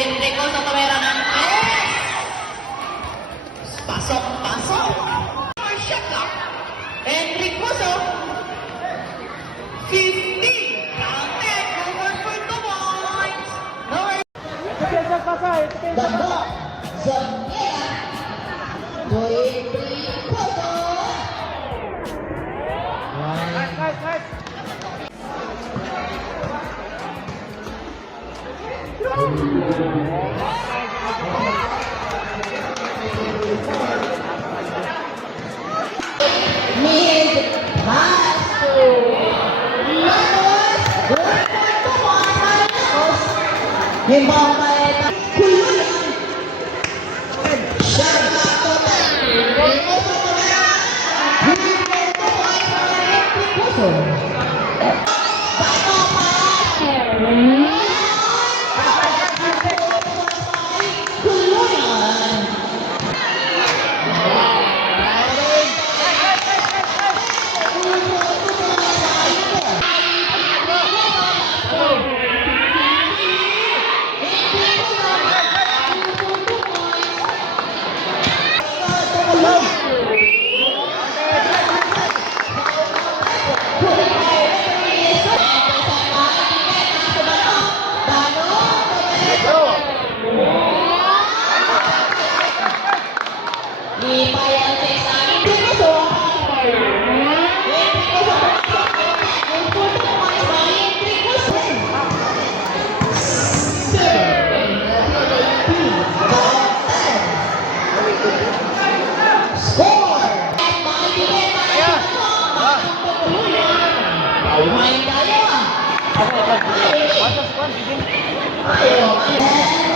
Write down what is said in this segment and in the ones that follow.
Enrico Sotomera ng pasok. Shot clock. Enrico So. 15. Counted. Over for 2 points. Ganda. Zaniela. 23 Koto. Mid pass to Lanos. Good for 2 points. Himbang-baeta. Kuluyan. Shot clock to 10. Enrico Sotomera. 3 points para Enrico. Final pass. Kuluyan.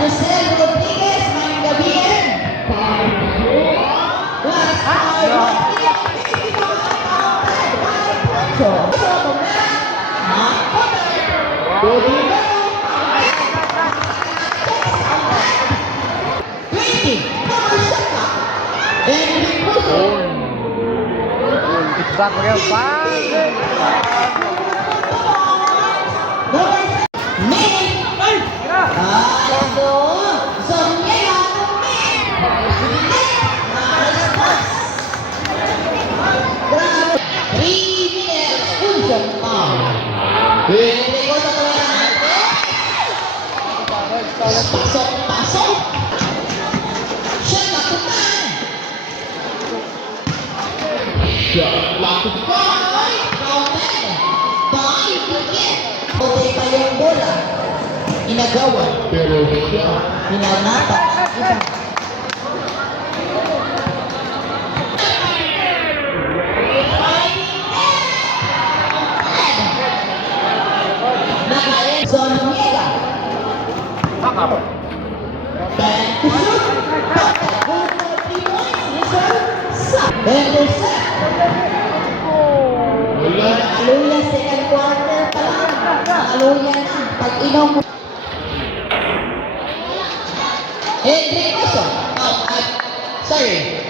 Jose Rodriguez main gabihin. Pasok. Shot lakukan. Shot lakukan. Counted. By Bukit. Okay pa yung bola. Inagawan. Pero siya. Hinanata. Zaniela. Hallelujah, second quarter pa lang. Hallelujah na. Pag-inom mo. Enrico So. Sorry.